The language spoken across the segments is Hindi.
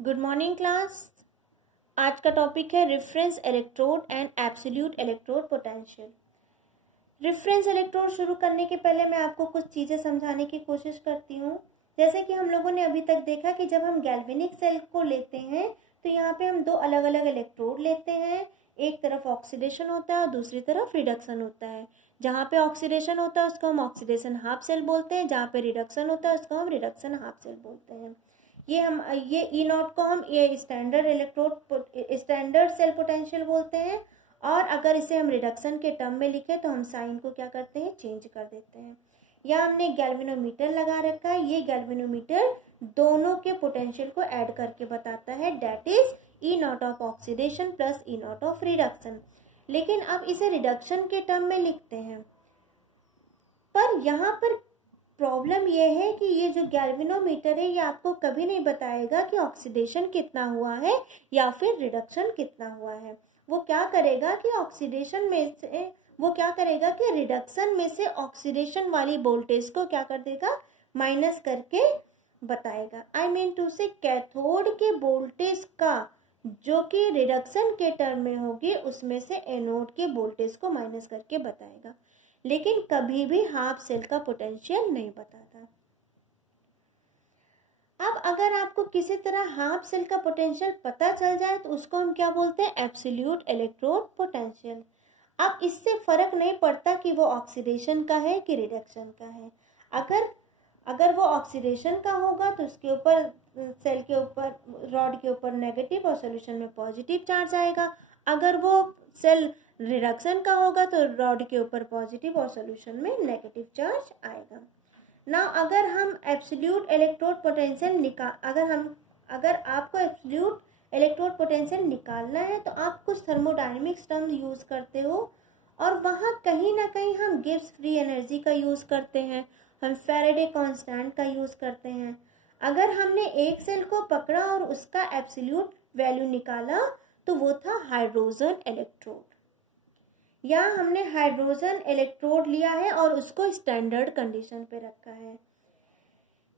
Good morning class. आज का टॉपिक है reference electrode and absolute electrode potential. Reference electrode शुरू करने के पहले मैं आपको कुछ चीज़ें समझाने की कोशिश करती हूँ। जैसे कि हम लोगों ने अभी तक देखा कि जब हम गैल्वेनिक सेल को लेते हैं तो यहाँ पे हम दो अलग अलग इलेक्ट्रोड लेते हैं। एक तरफ ऑक्सीडेशन होता है और दूसरी तरफ रिडक्शन होता है। जहाँ पे ऑक्सीडेशन होता है उसको हम ऑक्सीडेशन हाफ सेल बोलते हैं, जहाँ पे रिडक्शन होता है उसको हम रिडक्शन हाफ सेल बोलते हैं। ये ई नॉट को हम ये स्टैंडर्ड सेल पोटेंशियल बोलते हैं। और अगर इसे हम रिडक्शन के टर्म में लिखें तो हम साइन को क्या करते हैं, चेंज कर देते हैं। या हमने गैल्वेनोमीटर लगा रखा है, ये गैल्वेनोमीटर दोनों के पोटेंशियल को ऐड करके बताता है, that is E naught of oxidation plus E naught of reduction. लेकिन अब इसे रिडक्शन के टर्म में लिखते हैं, पर यहाँ पर प्रॉब्लम यह है कि ये जो गैल्वेनोमीटर है ये आपको कभी नहीं बताएगा कि ऑक्सीडेशन कितना हुआ है या फिर रिडक्शन कितना हुआ है। वो क्या करेगा कि रिडक्शन में से ऑक्सीडेशन वाली वोल्टेज को क्या कर देगा, माइनस करके बताएगा। आई मीन टू से कैथोड के वोल्टेज का जो कि रिडक्शन के टर्म में होगी उसमें से एनोड के वोल्टेज को माइनस करके बताएगा, लेकिन कभी भी हाफ सेल का पोटेंशियल नहीं बताता। अब अगर आपको किसी तरह हाफ सेल का पोटेंशियल पता चल जाए तो उसको हम क्या बोलते हैं, एब्सोल्यूट इलेक्ट्रोड पोटेंशियल। अब इससे फर्क नहीं पड़ता कि वो ऑक्सीडेशन का है कि रिडक्शन का है। अगर वो ऑक्सीडेशन का होगा तो उसके ऊपर सेल के ऊपर रॉड के ऊपर नेगेटिव और सॉल्यूशन में पॉजिटिव चार्ज आएगा। अगर वो सेल रिडक्शन का होगा तो रॉड के ऊपर पॉजिटिव और सॉल्यूशन में नेगेटिव चार्ज आएगा ना। अगर हम एब्सोल्यूट इलेक्ट्रोड पोटेंशियल अगर आपको एब्सोल्यूट इलेक्ट्रोड पोटेंशियल निकालना है तो आप कुछ थर्मोडायनेमिक्स टर्म यूज करते हो और वहाँ कहीं ना कहीं हम गिब्स फ्री एनर्जी का यूज करते हैं, हम फैराडे कांस्टेंट का यूज करते हैं। अगर हमने एक सेल को पकड़ा और उसका एब्सोल्यूट वैल्यू निकाला तो वो था हाइड्रोजन इलेक्ट्रोड, या हमने हाइड्रोजन इलेक्ट्रोड लिया है और उसको स्टैंडर्ड कंडीशन पे रखा है।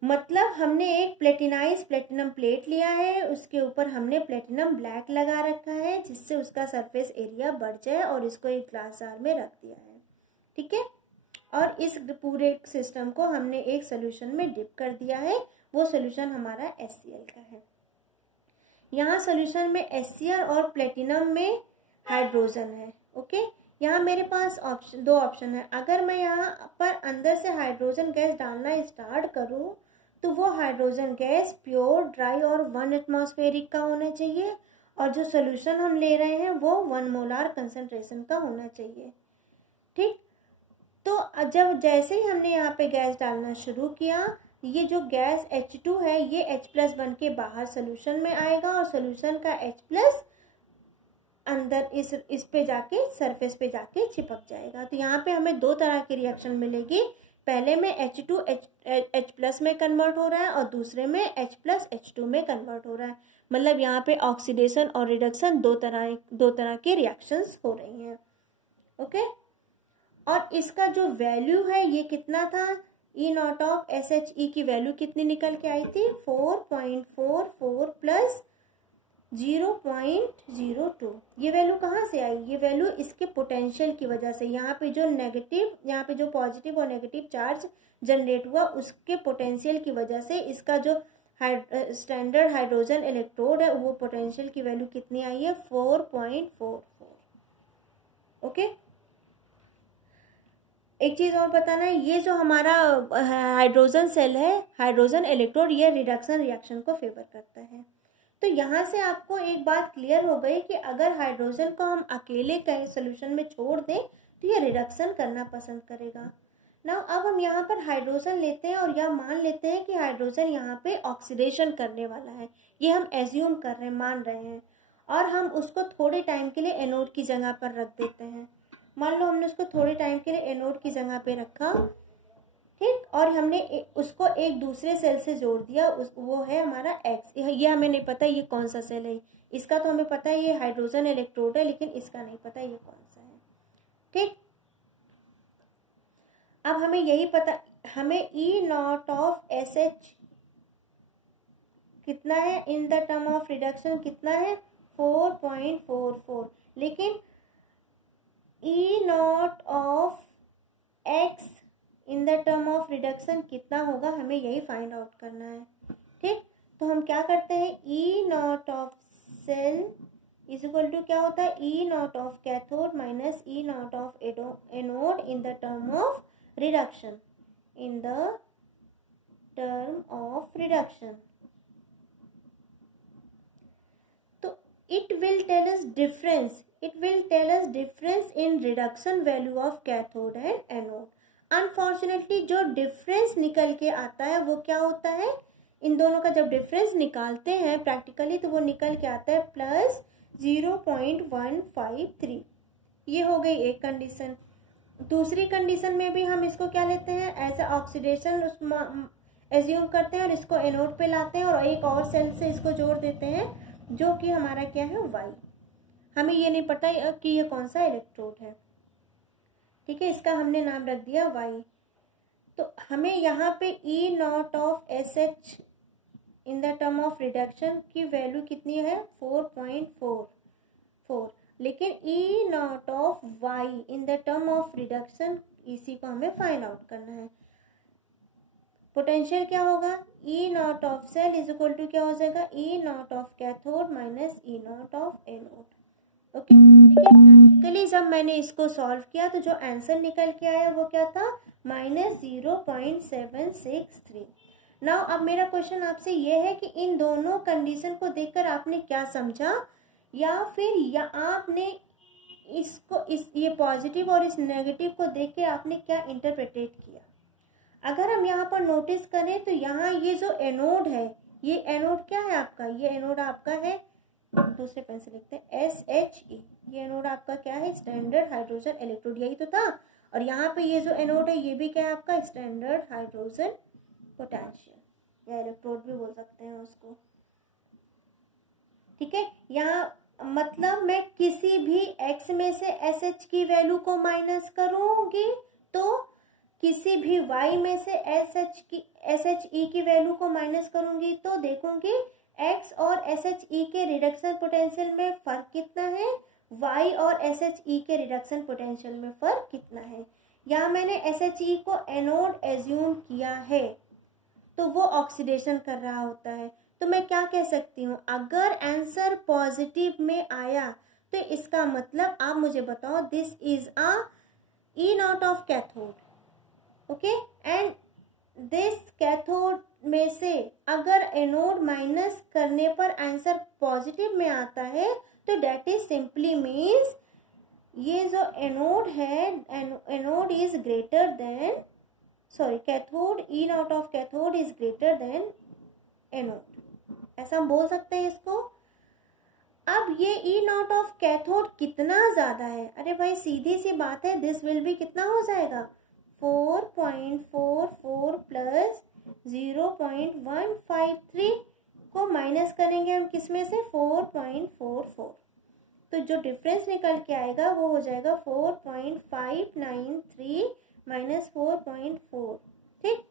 मतलब हमने एक प्लेटिनाइज प्लेटिनम प्लेट लिया है, उसके ऊपर हमने प्लेटिनम ब्लैक लगा रखा है जिससे उसका सरफेस एरिया बढ़ जाए और इसको एक ग्लास जार में रख दिया है, ठीक है। और इस पूरे सिस्टम को हमने एक सोल्यूशन में डिप कर दिया है, वो सोल्यूशन हमारा HCl का है। यहाँ सोल्यूशन में HCl और प्लेटिनम में हाइड्रोजन है, ओके। यहाँ मेरे पास दो ऑप्शन है। अगर मैं यहाँ पर अंदर से हाइड्रोजन गैस डालना स्टार्ट करूँ तो वो हाइड्रोजन गैस प्योर ड्राई और 1 एटमॉस्फेरिक का होना चाहिए, और जो सोल्यूशन हम ले रहे हैं वो 1 मोलार कंसंट्रेशन का होना चाहिए, ठीक। तो जैसे ही हमने यहाँ पे गैस डालना शुरू किया, ये जो गैस H2 है ये H+ बन के बाहर सोल्यूशन में आएगा और सोल्यूशन का H+ अंदर इस पे जाके सरफेस पे जाके चिपक जाएगा। तो यहाँ पे हमें दो तरह की रिएक्शन मिलेगी। पहले में H2 H+ में कन्वर्ट हो रहा है और दूसरे में H+ H2 में कन्वर्ट हो रहा है। मतलब यहाँ पे ऑक्सीडेशन और रिडक्शन दो तरह की रिएक्शंस हो रही हैं, ओके। और इसका जो वैल्यू है ये कितना था, ई नॉट ऑफ SHE की वैल्यू कितनी निकल के आई थी, 4.44 प्लस 0.02। ये वैल्यू कहाँ से आई, ये वैल्यू इसके पोटेंशियल की वजह से, यहाँ पे जो पॉजिटिव और नेगेटिव चार्ज जनरेट हुआ उसके पोटेंशियल की वजह से इसका जो स्टैंडर्ड हाइड्रोजन इलेक्ट्रोड है वो पोटेंशियल की वैल्यू कितनी आई है, 4.44, ओके। एक चीज और बताना है, ये जो हमारा हाइड्रोजन सेल है, हाइड्रोजन इलेक्ट्रोड, ये रिडक्शन रिएक्शन को फेवर करता है। तो यहाँ से आपको एक बात क्लियर हो गई कि अगर हाइड्रोजन को हम अकेले कहीं सोल्यूशन में छोड़ दें तो ये रिडक्शन करना पसंद करेगा ना। अब हम यहाँ पर हाइड्रोजन लेते हैं और यह मान लेते हैं कि हाइड्रोजन यहाँ पे ऑक्सीडेशन करने वाला है, ये हम एज्यूम कर रहे हैं, मान रहे हैं, और हम उसको थोड़े टाइम के लिए एनोड की जगह पर रख देते हैं। मान लो हमने उसको थोड़े टाइम के लिए एनोड की जगह पे रखा, ठीक, और हमने उसको एक दूसरे सेल से जोड़ दिया, वो है हमारा X। ये हमें नहीं पता ये कौन सा सेल है, इसका तो हमें पता है ये हाइड्रोजन इलेक्ट्रोड है, लेकिन इसका नहीं पता ये कौन सा है, ठीक। अब हमें यही पता, हमें ई नॉट ऑफ कितना है in the term of reduction, कितना है 4.44, लेकिन E naught of X in the term of reduction कितना होगा, हमें यही फाइंड आउट करना है। ठीक, तो हम क्या करते हैं, E naught of cell is equal to क्या होता है, E naught of cathode minus E naught of anode in the term of reduction, in the term of reduction. तो it will tell us difference, it will tell us difference in reduction value of cathode and anode. Unfortunately जो difference निकल के आता है वो क्या होता है, इन दोनों का जब difference निकालते हैं प्रैक्टिकली तो वो निकल के आता है +0.153। ये हो गई एक कंडीशन। दूसरी कंडीशन में भी हम इसको क्या लेते हैं, एज ए ऑक्सीडेशन एज्यूम करते हैं और इसको एनोड पे लाते हैं और एक और सेल से इसको जोड़ देते हैं जो कि हमारा क्या है वाई। हमें ये नहीं पता कि ये कौन सा इलेक्ट्रोड है, ठीक है, इसका हमने नाम रख दिया वाई। तो हमें यहाँ पे E naught of S H in the term of reduction की वैल्यू कितनी है 4.44, लेकिन E naught of Y in the term of reduction इसी को हमें फाइंड आउट करना है। पोटेंशियल क्या होगा, E naught of cell is equal to क्या हो जाएगा, E naught of cathode minus E naught of anode. Okay, देखिए प्रैक्टिकली जब मैंने इसको सॉल्व किया तो जो आंसर निकल के आया वो क्या था -0.763। नाउ अब मेरा क्वेश्चन आपसे ये है कि इन दोनों कंडीशन को देखकर आपने क्या समझा, या फिर या आपने इसको ये पॉजिटिव और इस नेगेटिव को देख के आपने क्या इंटरप्रेटेट किया। अगर हम यहाँ पर नोटिस करें तो यहाँ ये जो एनोड है, ये एनोड क्या है आपका, ये एनोड आपका है, दूसरे पेन से लिखते हैं SHE, ये एनोड आपका क्या है स्टैंडर्ड हाइड्रोजन इलेक्ट्रोड, यही तो था। और यहाँ पे ये जो एनोड है ये भी क्या है आपका स्टैंडर्ड हाइड्रोजन पोटेंशियल या इलेक्ट्रोड भी बोल सकते हैं उसको। ठीक है, यहाँ मतलब मैं किसी भी x में से SH की वैल्यू को माइनस करूंगी तो किसी भी y में से SHE की वैल्यू को माइनस करूंगी तो देखूंगी x और SHE के रिडक्शन पोटेंशियल में फर्क कितना है, y और SHE के रिडक्शन पोटेंशियल में फर्क कितना है। यहाँ मैंने SHE को एनोड एज्यूम किया है तो वो ऑक्सीडेशन कर रहा होता है, तो मैं क्या कह सकती हूँ, अगर आंसर पॉजिटिव में आया तो इसका मतलब आप मुझे बताओ this is a E naught of cathode. Okay, and this cathode में से अगर एनोड माइनस करने पर आंसर पॉजिटिव में आता है तो डेट इज सिंपली मीन्स ये जो एनोड है, anode is greater than cathode, E naught of cathode is greater than anode, ऐसा हम बोल सकते हैं इसको। अब ये ई नॉट ऑफ कैथोड कितना ज्यादा है, अरे भाई सीधी सी बात है, दिस विल भी कितना हो जाएगा 4.44 प्लस 0.153 को माइनस करेंगे हम किसमें से 4.44, तो जो डिफरेंस निकल के आएगा वो हो जाएगा 4.593 माइनस 4.4। ठीक,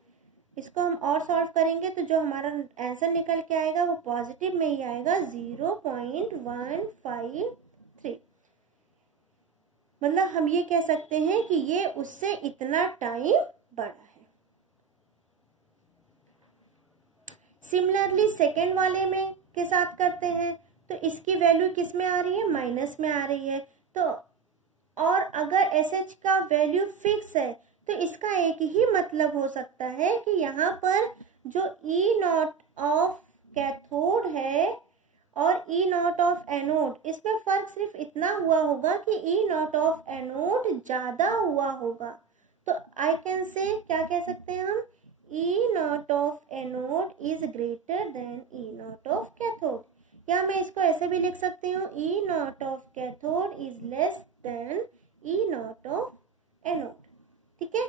इसको हम और सॉल्व करेंगे तो जो हमारा आंसर निकल के आएगा वो पॉजिटिव में ही आएगा 0.153। मतलब हम ये कह सकते हैं कि ये उससे इतना टाइम बड़ा है। सिमिलरली सेकेंड वाले में के साथ करते हैं तो इसकी वैल्यू किस में आ रही है, माइनस में आ रही है। तो और अगर SH का वैल्यू फिक्स है तो इसका एक ही मतलब हो सकता है कि यहाँ पर जो E नॉट ऑफ कैथोड है और E नॉट ऑफ एनोड, इसमें फर्क सिर्फ इतना हुआ होगा कि E नॉट ऑफ एनोड ज्यादा हुआ होगा। तो आई कैन से क्या कह सकते हैं हम, E naught of anode is greater than E naught of cathode, या मैं इसको ऐसे भी लिख सकती हूँ E naught of cathode is less than E naught of anode. ठीक है,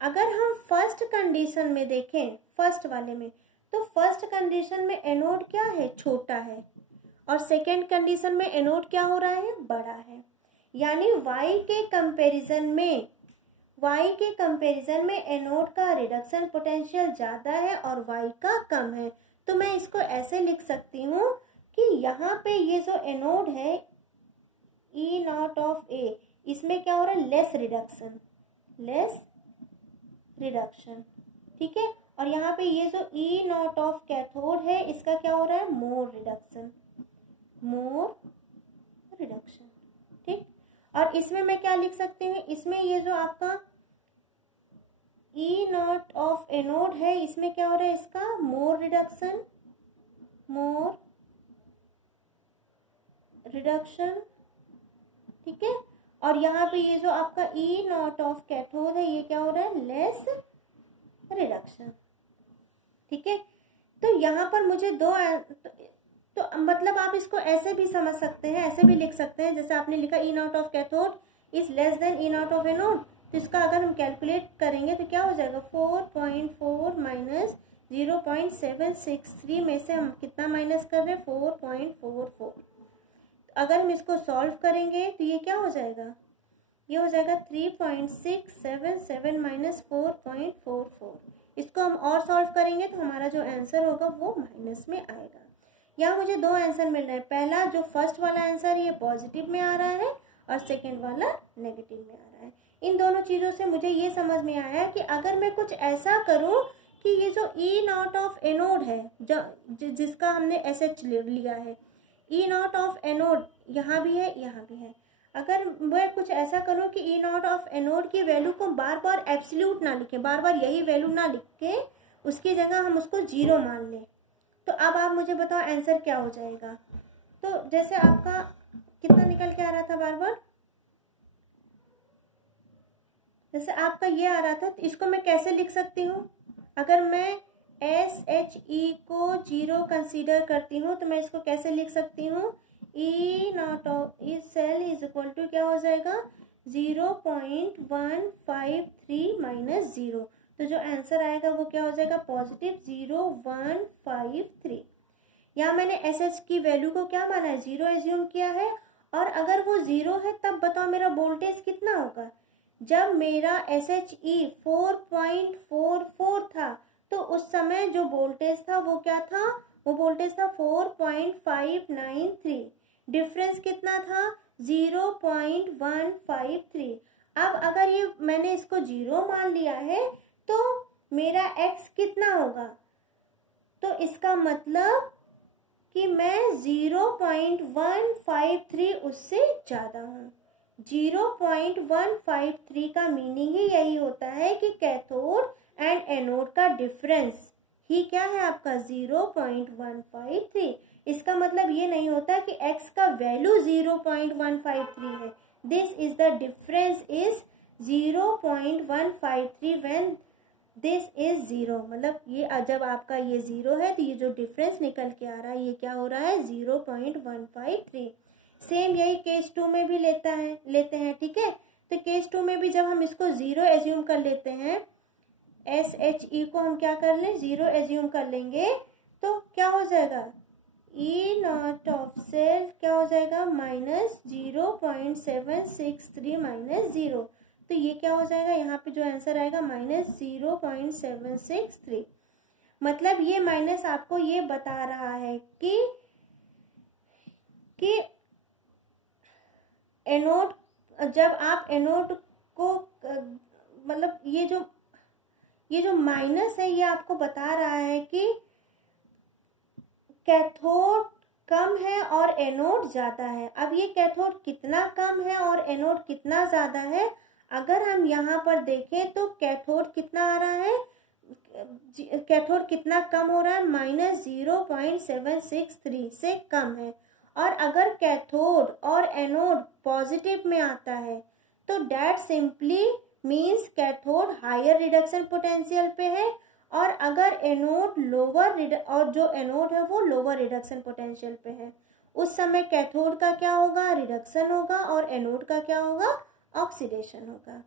अगर हम फर्स्ट कंडीशन में देखें, फर्स्ट वाले में, तो फर्स्ट कंडीशन में एनोड क्या है, छोटा है, और सेकेंड कंडीशन में एनोड क्या हो रहा है, बड़ा है। यानी y के कंपैरिजन में एनोड का रिडक्शन पोटेंशियल ज्यादा है और y का कम है। तो मैं इसको ऐसे लिख सकती हूँ कि यहाँ पे ये जो एनोड है E नॉट ऑफ A, इसमें क्या हो रहा है, लेस रिडक्शन, ठीक है। और यहाँ पे ये जो E नॉट ऑफ कैथोड है, इसका क्या हो रहा है, मोर रिडक्शन, ठीक। और इसमें मैं क्या लिख सकती हूँ, इसमें ये जो आपका E नॉट ऑफ एनोड है, इसमें क्या हो रहा है, इसका मोर रिडक्शन, ठीक है। और यहाँ पे ये जो आपका E नॉट ऑफ कैथोड है, ये क्या हो रहा है, लेस रिडक्शन, ठीक है। तो यहाँ पर मुझे तो मतलब आप इसको ऐसे भी समझ सकते हैं, ऐसे भी लिख सकते हैं, जैसे आपने लिखा E naught of cathode is less than E naught of anode, तो इसका अगर हम कैलकुलेट करेंगे तो क्या हो जाएगा, 4.4 माइनस 0.763 में से हम कितना माइनस कर रहे हैं, 4.44। अगर हम इसको सॉल्व करेंगे तो ये क्या हो जाएगा, ये हो जाएगा 3.677 माइनस 4.44। इसको हम और सॉल्व करेंगे तो हमारा जो आंसर होगा वो माइनस में आएगा। यहाँ मुझे दो आंसर मिल रहे हैं, पहला जो फर्स्ट वाला आंसर ये पॉजिटिव में आ रहा है और सेकेंड वाला नेगेटिव में आ रहा है। इन दोनों चीज़ों से मुझे ये समझ में आया कि अगर मैं कुछ ऐसा करूँ कि ये जो E नॉट ऑफ एनोड है, जिसका हमने SH लिया है, E नॉट ऑफ एनोड यहाँ भी है, यहाँ भी है, अगर मैं कुछ ऐसा करूँ कि E नॉट ऑफ एनोड की वैल्यू को बार बार एब्सोल्यूट ना लिखें, बार बार यही वैल्यू ना लिख के उसकी जगह हम उसको 0 मान लें, तो अब आप मुझे बताओ आंसर क्या हो जाएगा। तो जैसे आपका कितना निकल के आ रहा था, बार बार जैसे आपका ये आ रहा था, तो इसको मैं कैसे लिख सकती हूँ, अगर मैं SHE को 0 कंसीडर करती हूँ तो मैं इसको कैसे लिख सकती हूँ, E naught of cell is equal to क्या हो जाएगा, 0.153 माइनस 0, तो जो आंसर आएगा वो क्या हो जाएगा, पॉजिटिव 0.153। यहाँ मैंने SH की वैल्यू को क्या माना है, 0 एज्यूम किया है, और अगर वो 0 है तब बताओ मेरा वोल्टेज कितना होगा। जब मेरा SHE 4.44 था तो उस समय जो वोल्टेज था वो क्या था, वो वोल्टेज था 4.593, डिफरेंस कितना था, 0.153। अब अगर ये मैंने इसको 0 मान लिया है तो मेरा x कितना होगा, तो इसका मतलब कि मैं 0.153 उससे ज़्यादा हूँ। 0.153 का मीनिंग ही यही होता है कि कैथोड एंड एनोड का डिफरेंस ही क्या है आपका, 0.153। इसका मतलब ये नहीं होता कि x का वैल्यू 0.153 है, this is the difference is 0.153 when this is 0, मतलब ये जब आपका ये 0 है तो ये जो डिफरेंस निकल के आ रहा है ये क्या हो रहा है, 0.153। सेम यही केस 2 में भी लेते हैं, ठीक है। तो केस 2 में भी जब हम इसको 0 एज्यूम कर लेते हैं, SHE को हम क्या कर लें, 0 एज्यूम कर लेंगे, तो क्या हो जाएगा, E नॉट ऑफ सेल क्या हो जाएगा, माइनस 0.763 माइनस 0, तो ये क्या हो जाएगा, यहाँ पे जो आंसर आएगा माइनस 0.763। मतलब ये माइनस आपको ये बता रहा है कि एनोड, जब आप एनोड को मतलब ये जो माइनस है ये आपको बता रहा है कि कैथोड कम है और एनोड ज़्यादा है। अब ये कैथोड कितना कम है और एनोड कितना ज़्यादा है, अगर हम यहाँ पर देखें तो कैथोड कितना आ रहा है, कैथोड कितना कम हो रहा है, माइनस 0.763 से कम है। और अगर कैथोड और एनोड पॉजिटिव में आता है तो that simply means cathode higher reduction potential पे है, और अगर एनोड लोअर और जो एनोड है वो लोअर रिडक्शन पोटेंशियल पे है, उस समय कैथोड का क्या होगा, रिडक्शन होगा, और एनोड का क्या होगा, ऑक्सीडेशन होगा,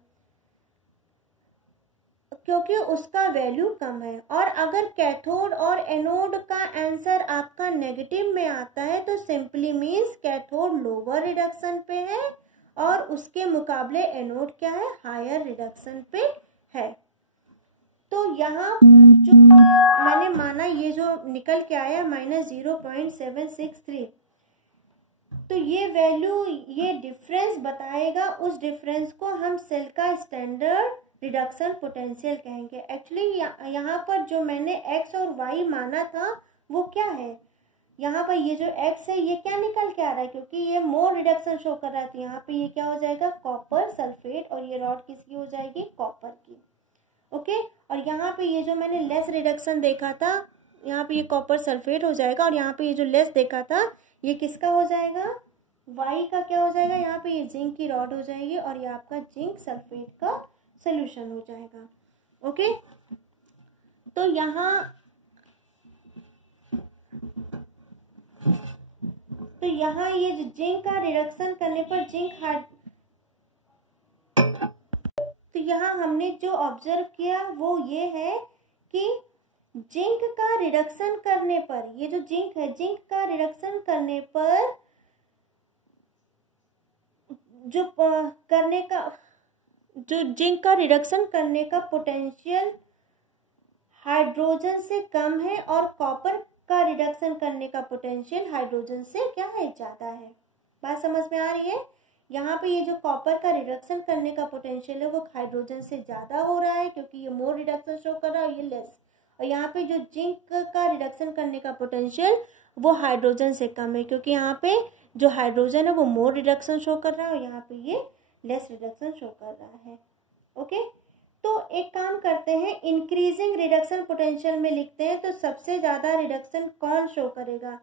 क्योंकि उसका वैल्यू कम है। और अगर कैथोड और एनोड का आंसर आपका नेगेटिव में आता है तो simply means cathode lower reduction पे है और उसके मुकाबले एनोड क्या है, हायर रिडक्शन पे है। तो यहाँ जो मैंने माना ये जो निकल के आया -0.763, तो ये वैल्यू, ये डिफरेंस बताएगा, उस डिफरेंस को हम सेल का स्टैंडर्ड रिडक्शन पोटेंशियल कहेंगे। एक्चुअली यहाँ पर जो मैंने x और y माना था वो क्या है, यहाँ पर ये जो x है ये क्या निकल के आ रहा है, क्योंकि ये मोर रिडक्शन शो कर रहा है, तो यहाँ पे ये क्या हो जाएगा, कॉपर सल्फेट, और ये रॉड किसकी हो जाएगी, कॉपर की। ओके, और यहाँ पे ये जो मैंने लेस रिडक्शन देखा था, यहाँ पे ये कॉपर सल्फेट हो जाएगा, और यहाँ पे ये जो लेस देखा था ये किसका हो जाएगा, y का क्या हो जाएगा, यहाँ पे ये जिंक की रॉड हो जाएगी, और ये आपका जिंक सल्फेट का सोल्यूशन हो जाएगा। ओके, तो यहाँ ये जो जिंक का रिडक्शन करने पर तो यहाँ हमने जो ऑब्जर्व किया वो ये है कि जिंक का रिडक्शन करने पर, ये जो जिंक है, जिंक का रिडक्शन करने पर जो जिंक का रिडक्शन करने का पोटेंशियल हाइड्रोजन से कम है, और कॉपर का रिडक्शन करने का पोटेंशियल हाइड्रोजन से क्या है, ज्यादा है। बात समझ में आ रही है। यहाँ पे ये जो कॉपर का रिडक्शन करने का पोटेंशियल है वो हाइड्रोजन से ज्यादा हो रहा है, क्योंकि ये मोर रिडक्शन शो कर रहा है, ये लेस। और यहाँ पे जो जिंक का रिडक्शन करने का पोटेंशियल वो हाइड्रोजन से कम है, क्योंकि यहाँ पे जो हाइड्रोजन है वो मोर रिडक्शन शो कर रहा है, और यहाँ पे ये लेस रिडक्शन शो कर रहा है। ओके, तो एक काम करते हैं, इंक्रीजिंग रिडक्शन पोटेंशियल में लिखते हैं, तो सबसे ज्यादा रिडक्शन कौन शो करेगा,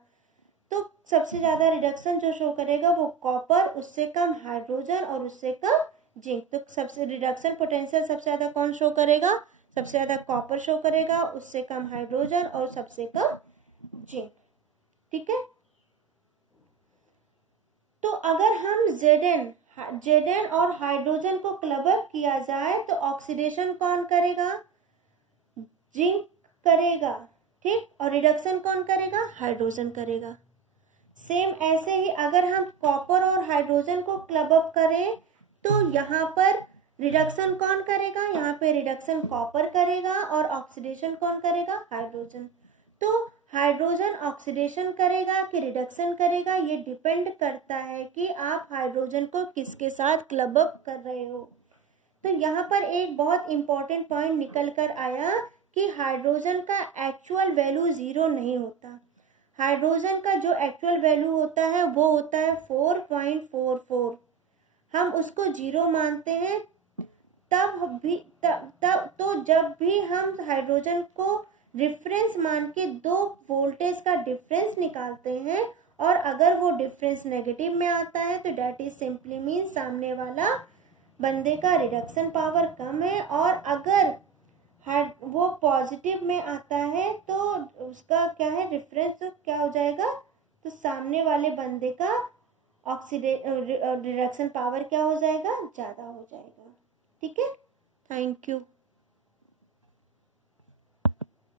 तो सबसे ज्यादा रिडक्शन जो शो करेगा वो कॉपर, उससे कम हाइड्रोजन, और उससे कम जिंक। तो सबसे रिडक्शन पोटेंशियल सबसे ज्यादा कौन शो करेगा, सबसे ज्यादा कॉपर शो करेगा, उससे कम हाइड्रोजन, और सबसे कम जिंक। ठीक है, तो अगर हम Zn और हाइड्रोजन को क्लब अप किया जाए तो ऑक्सीडेशन कौन करेगा, जिंक करेगा, ठीक, और रिडक्शन कौन करेगा, हाइड्रोजन करेगा। सेम ऐसे ही अगर हम कॉपर और हाइड्रोजन को क्लब अप करें तो यहाँ पर रिडक्शन कौन करेगा, यहाँ पे रिडक्शन कॉपर करेगा, और ऑक्सीडेशन कौन करेगा, हाइड्रोजन। तो हाइड्रोजन ऑक्सीडेशन करेगा कि रिडक्शन करेगा, ये डिपेंड करता है कि आप हाइड्रोजन को किसके साथ क्लब अप कर रहे हो। तो यहाँ पर एक बहुत इंपॉर्टेंट पॉइंट निकल कर आया कि हाइड्रोजन का एक्चुअल वैल्यू 0 नहीं होता। हाइड्रोजन का जो एक्चुअल वैल्यू होता है वो होता है 4.44। हम उसको 0 मानते हैं तो जब भी हम हाइड्रोजन को रिफरेंस मान के 2 वोल्टेज का डिफरेंस निकालते हैं, और अगर वो डिफरेंस नेगेटिव में आता है तो डेट इज सिंपली मीन सामने वाला बंदे का रिडक्शन पावर कम है, और अगर वो पॉजिटिव में आता है तो उसका क्या है, रिफरेंस क्या हो जाएगा, तो सामने वाले बंदे का रिडक्शन पावर क्या हो जाएगा, ज़्यादा हो जाएगा। ठीक है, थैंक यू।